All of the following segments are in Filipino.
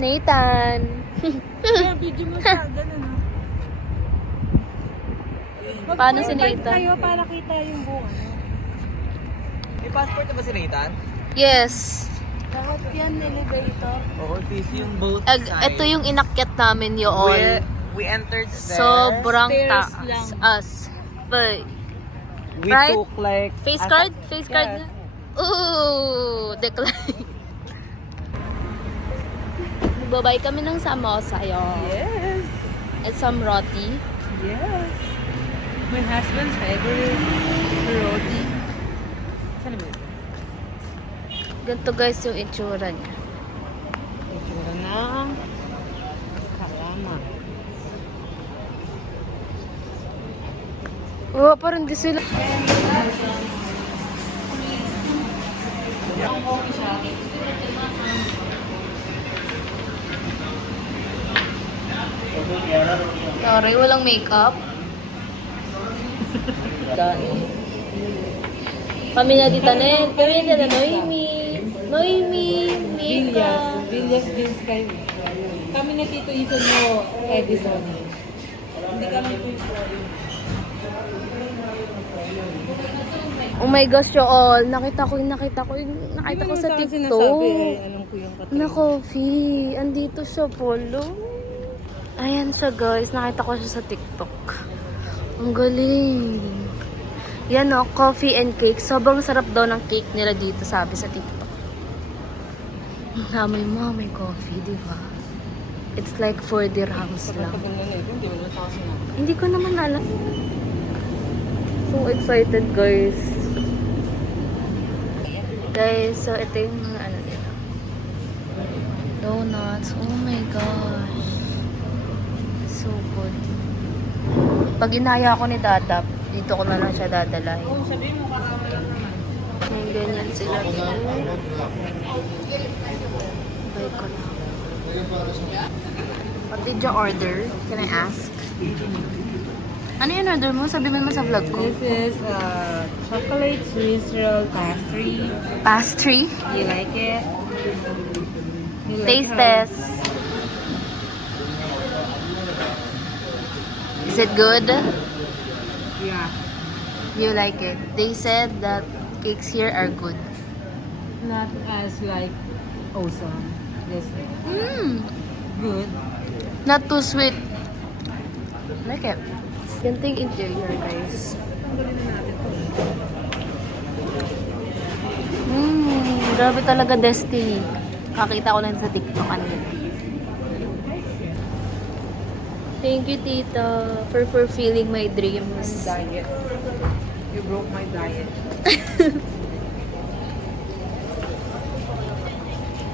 Nathan. Kaya video mo siya, ganun ah. Paano si Mag-forward Nathan? kayo para kita yung buong ano. May passport na ba si Nathan? Yes. Lahat yan, elevator. Oo, sis yung both sides. Ito yung inakyat namin yun. We entered there. Sobrang Stairs taas. lang. Us. But, We right? took like... face card? Face card na? Ooh, decline. Babay kami ng samosa yun. Yes. And some roti. Yes. My husband's favorite roti. Saan ba ito? Ganito guys yung itsura niya. Itsura ng kalama. Oh, parang di sila. Sorry, walang makeup. Kami na dita Nen. Kami na dita Noemi. Mika. Villas Vince kayo. Kami na Tito Ison mo, Edison. Hindi kami po yung Oh my gosh, all. Nakita ko sa Sinasabi, TikTok. alam ko yung katulad. Na coffee. Andito siya, Polo. Ayan siya, guys. Nakita ko siya sa TikTok. Ang galing. Yan, no? Coffee and cake. Sobrang sarap daw ng cake nila dito, sabi sa TikTok. Namay mo, may coffee, di ba? It's like 4 dirhams lang. Tagal na ito, hindi mo naman sa kasi natin. Hindi ko naman alam. So excited, guys. Guys, so ito yung mga ano dito. Donuts. Oh my gosh. So good. Pag inaya ako ni Dadap, dito ko na lang siya dadalahin. Kung sabihin mo, kasama lang naman. May ganyan sila dito. Buy ko na. What did you order? Can I ask? Ano yung order mo? Sabi mo naman sa vlog ko. This is chocolate Swiss roll pastry. Pastry? You like it? You like Taste how- test. Is it good? Yeah. You like it? They said that cakes here are good. Not as like awesome. Just good. Not too sweet. Like it. Ganito yung interior, guys. Tanggalin na natin ito. Grabe talaga, Destiny. Kakita ko lang sa TikTok kanina. Thank you, Tita, for fulfilling my dreams. Diet. You broke my diet.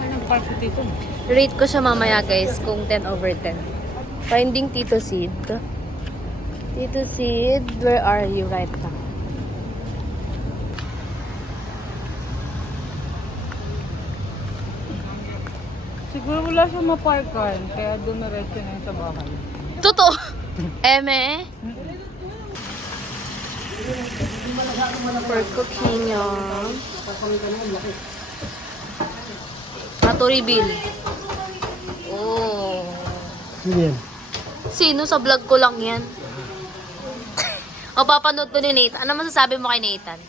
Anong part ko dito? Rate ko siya mamaya, guys, kung 10 over 10. Finding Tito Sid. Tito Sid, where are you right now? Siguro wala siya maparkan, kaya doon na rin siya sa bahay. Totoo! Eme? For cooking yung Maturi Bill. Oh. Yun yan. Sino sa vlog ko lang yan? O papanood to ni Nathan. Ano masasabi mo kay Nathan?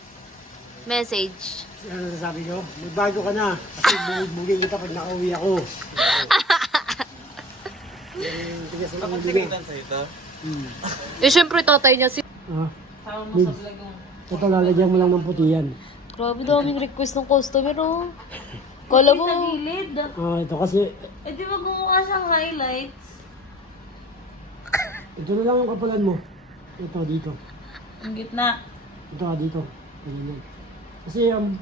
Message. Ano sasabi ko? Magbago ka na. Kasi bugin kita pag nakauwi ako. Tigas ng Kapag ulo si mo. Nathan sa'yo to? Eh, syempre tatay niya si... Ah, Tama mo sa vlog mo. ito lalagyan mo lang ng puti yan. Grabe daming request ng customer, oh. Kala mo... Sa gilid. Ah, ito kasi, Eh di ba gumawa siyang highlights? ito na lang ang kapalan mo. Ito dito. Ang gitna. Ito dito. Ganyan. Kasi Yan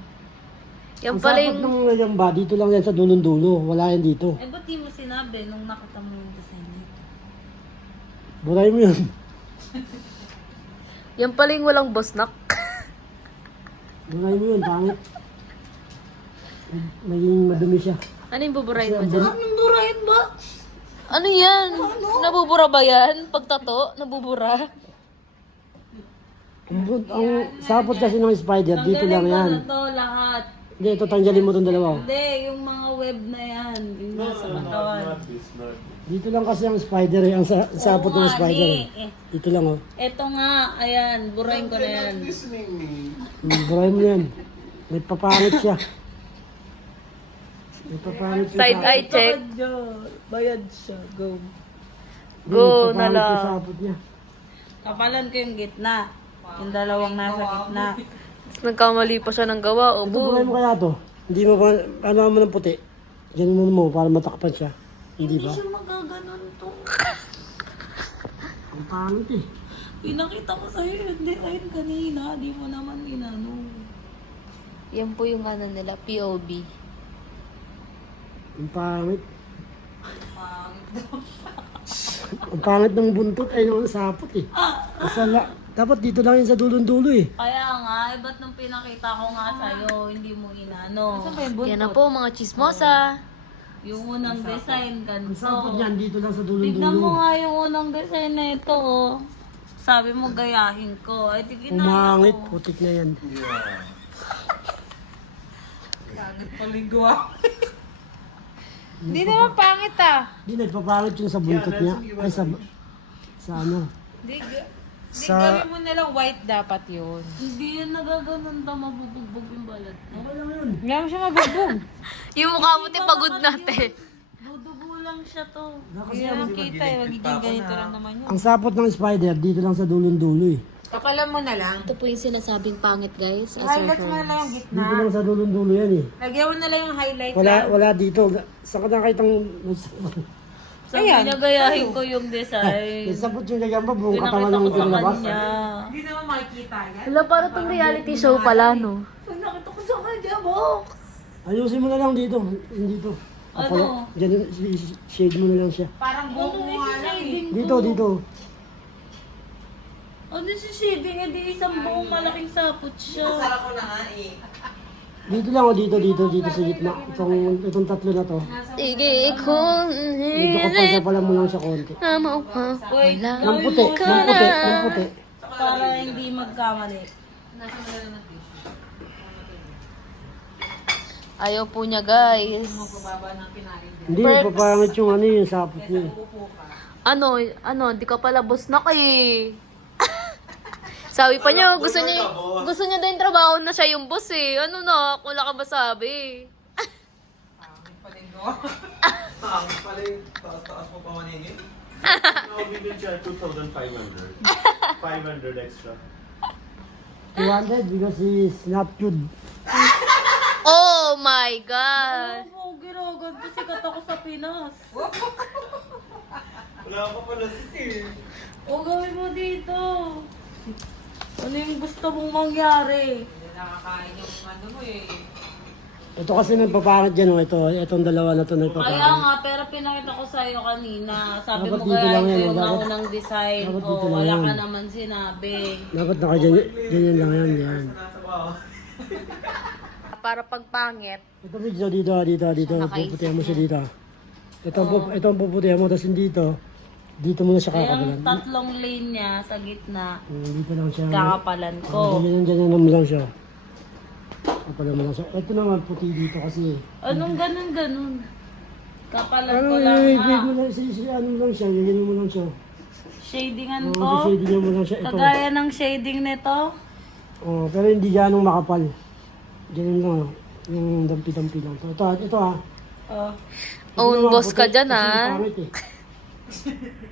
ang pala sapat yung... ng yung ba, dito lang yan sa dulong-dulo. Wala yan dito. Eh ba't di mo sinabi nung nakita mo yung design nito? Buray mo yun. Yan pala yung walang bosnak. Buray mo yun, pangit. Naging madumi siya. Ano yung buburahin mo dyan? Anong burahin ba? Ano yan? Nabubura ba yan? Pagtato? Nabubura? Ang sapot kasi ng spider, dito lang yan. Tanggalin ko na to lahat. Hindi, ito tanggalin mo itong dalawa. Hindi, yung mga web na yan. Yung nasa katawan. Dito lang kasi ang spider eh. Ang sapot ng spider eh. Dito lang oh. Ito nga, ayan, burahin ko na yan. Buray mo yan. May papangit siya. May papangit siya. Side eye check. Bayad siya, go. Go na May papangit lang. yung sapot niya. Kapalan ko yung gitna. Yung dalawang nasa gitna. Tapos nagkamali pa siya ng gawa. O, Ito buray mo kaya to. Hindi mo pa, ano mo ng puti. Ganun mo para matakpan siya. Hindi ba? Hindi siya magaganon to. Ang pangit eh. Pinakita ko sa'yo yung design kanina. Di mo naman inano. Yan po yung ano nila, POV. Ang pangit. Ang pangit ng buntot ay yung sapot eh. Asala. Dapat dito lang yun sa dulong-dulo eh. Kaya nga, ba't nung pinakita ko nga sa'yo, hindi mo inano. Yan na po mga chismosa. Yung unang design, Ang sapot ganito. niyan dito lang sa Tignan mo dulong-dulo. nga yung unang design na ito, oh. Sabi mo gayahin ko. Ay, tignan Umangit. Putik na yan. Hindi naman pangit ah. Hindi, nagpapangit yung sa buntot niya. Ay, sa ano. Sa... Gawin mo na lang white dapat yun. Hindi yan nagaganon ta, mabubugbog yung balat mo. Okay lang yun. Hindi mo siya mabugbog. Yung mukha mo, pagod natin. Dudugo lang siya to. Kasi Hindi naman kita eh. Magiging ganito lang naman yun. ang sapot ng spider dito lang sa dulong-dulo eh. Kapalan mo na lang. Ito po yung sinasabing pangit, guys. Highlights mo na lang yung gitna. Dito lang sa dulong-dulo yan eh. Lagyan mo na lang yung highlight Wala, lang. wala dito. Saan ka nakita ng... Sabi Ayan. niya gayahin ko yung design. Yung sapot yung gagamba, buong katawan Pinakita ng ko sa pinalabas. kanya. Hindi naman makikita yan. Wala, para itong reality show pala, no? Pag nakita ko sa kanya, mo. Ayusin mo na lang dito. Yung dito. Ano? Diyan, shade mo na lang siya. Parang buhok mo nga lang eh. Shading Dito, ko. dito. Ano si shading? Hindi isang buong malaking sapot siya. ko na nga eh. Dito lang o dito sa gitna. Itong tatlo na to. Sige, kung Medyo kapal ka pala mo lang siya konti. na mauha. Wait, Ng gawin puti, mo ng puti, ng puti. para hindi magkamali. Ayaw po niya, guys. Hindi, papangit yung ano yung sapot niya. Ano, di ka pala boss na kay. Sabi pa niya, gusto niya daw yung trabaho na siya yung boss eh. Ano na, wala ka ba sabi? Pangit pala yung taas-taas mo pa maningin. No, we will charge 2,500. 500 extra. 200 because he's not good. Oh my God! Ano mo, giragan ko sikat ako sa Pinas. Wala ka pala sis. O gawin mo dito. Ano yung gusto mong mangyari? Hindi nakakain yung ano mo eh. Ito kasi nagpapangit dyan, oh. Itong dalawa na to Kaya nagpapangit. nga, pero pinakita ko sa'yo kanina. Sabi Dapat mo dito lang gayahin ko yan, yung dapat- naunang design dapat ko. dito lang Wala yan. ka naman sinabi. Dapat ganyan lang yan. Nasa bawa. Para pagpangit. Ito dito. Puputihan mo siya dito. Ito ang puputihan mo, tapos dito mo na siya Kaya kakapalan. yung tatlong lane niya sa gitna, Dito lang siya. kakapalan ko. Ganyan mo lang siya. Kapalan mo lang siya. Ito naman puti dito kasi. Anong ganun? Kapalan Ano, ko lang i-grade ha. mo lang, ano lang siya, ganyan mo lang siya. Shadingan Oo, ko. shading mo lang siya. Ito. Kagaya ng shading nito. Oh, pero hindi ganong makapal. Ganyan lang. Yung dampi-dampi lang. Ito ah. Oh. Own boss ka dyan, Kasi ah. pangit eh.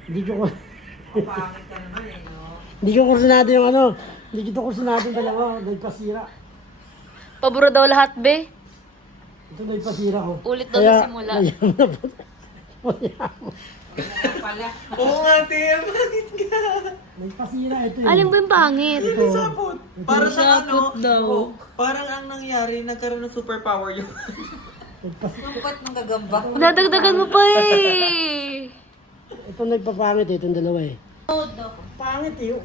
Hindi ko Pangit ka naman eh, no? Hindi ko kursunado yung ano. Hindi ko kursunado yung dalawa. Nagpasira. Paburo daw lahat, be. Ito nagpasira ko. Ulit daw na simula. Pala. Oo nga, Tia. Bakit ka? Nagpasira ito eh. Alin ba yung pangit? Ito. Sapot. Para sa ano, daw. parang ang nangyari, nagkaroon ng superpower yung... Lumpat ng gagamba. Nadagdagan mo pa eh. Ito nagpapangit eh. Itong dalawa eh. Pangit eh.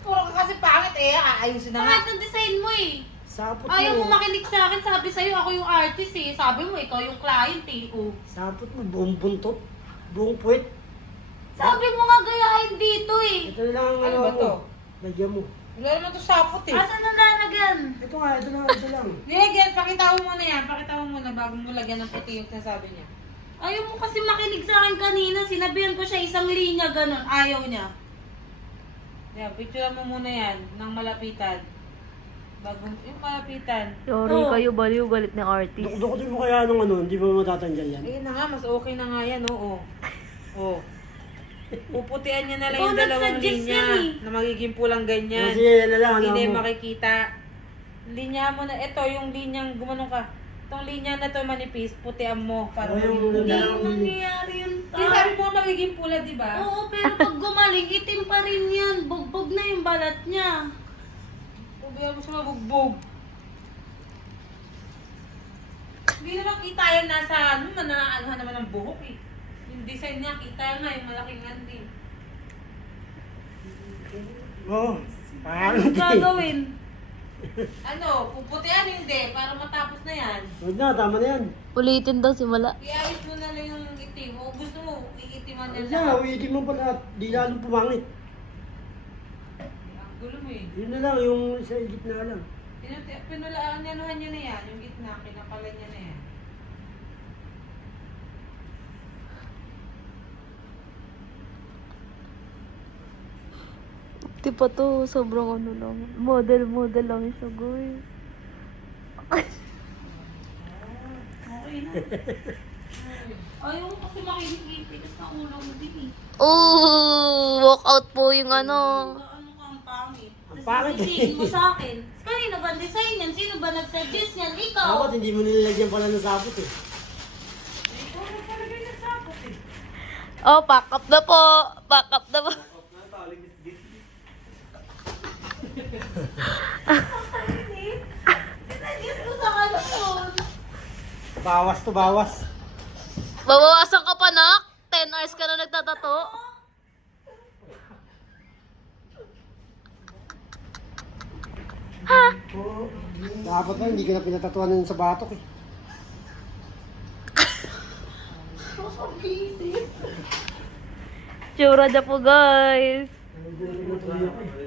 Puro ka kasi pangit eh. Aayusin na nga. Kahit ang design mo eh. Sapot Ayaw mo mo. makinig sa akin, sabi sa'yo ako yung artist eh. Sabi mo, ikaw yung client eh. Oh. Sapot mo. Buong buntot. Buong puwet. Sabi mo nga gayahin dito eh. Ito na lang ang Ano ba to? Lagyan mo. Wala naman to sapot eh. Asan ang lalagyan? Ito nga, ito lang, ito lang. Nilagyan, pakita mo muna yan. Pakita mo muna bago mo lagyan ng puti yung sasabi niya. Ayaw mo kasi makinig sa akin kanina. Sinabihan ko siya isang linya ganun. Ayaw niya. Yan, picture mo muna yan ng malapitan. Bagong, yung malapitan. Sorry kayo, baliw galit ng artist. Dukutin mo kaya nung ano, hindi mo matatanggal yan. Ayun na nga, mas okay na nga yan, oo. Oh. Puputian niya na lang Ikaw yung dalawang nag-suggest linya yan eh. na magiging pulang ganyan. Kasi yan na lang, Hindi na ano yung mo. makikita. Linya mo na, ito yung linyang gumanong ka. Itong linya na to manipis, putian mo para Oh, yung maging pula. dalawang Nangyayari yun. Di sabi mo magiging pula, di ba? Oo, pero pag gumaling, itim pa rin yan. Bugbog na yung balat niya. Ubihan mo siya mabugbog. Hindi naman kita yan nasa ano, manaanuhan naman ng buhok eh. Yung design niya, kita nga yung malaking andi. Oo. Paano Anong gagawin? Ano, puputian hindi, para matapos na yan. Huwag na, tama na yan. Ulitin daw simula. Iayos mo na lang yung itim. O gusto mo, iitiman na Huwag lang. na, uwitin mo pala at di lalong pumangit. Ang gulo mo eh. Yun na lang, yung sa gitna lang. Pinulaan niya niya na yan, yung gitna, kinapalan niya na yan. Di pa to, sobrang ano lang. Model lang siya, guys. Okay na. Ayaw ko kasi makinig-ipigas na ulo mo din eh. Oh, walk out po yung ano. Ano ka ang pangit? Ang pangit eh. Sisihin mo sa akin. Kanino ba design yan? Sino ba nag-suggest yan? Ikaw. Dapat hindi mo nilagyan pala ng sapot eh. Oh, pack up na po. Pack up na po. Sinagis ko sa kanon. Bawas to bawas. Babawasan ka pa, nak? 10 hours ka na nagtatato? Oo. Dapat lang, hindi ka na pinatatuan sa batok eh. Tsura na po, guys. Hindi na pinatuloy ako eh.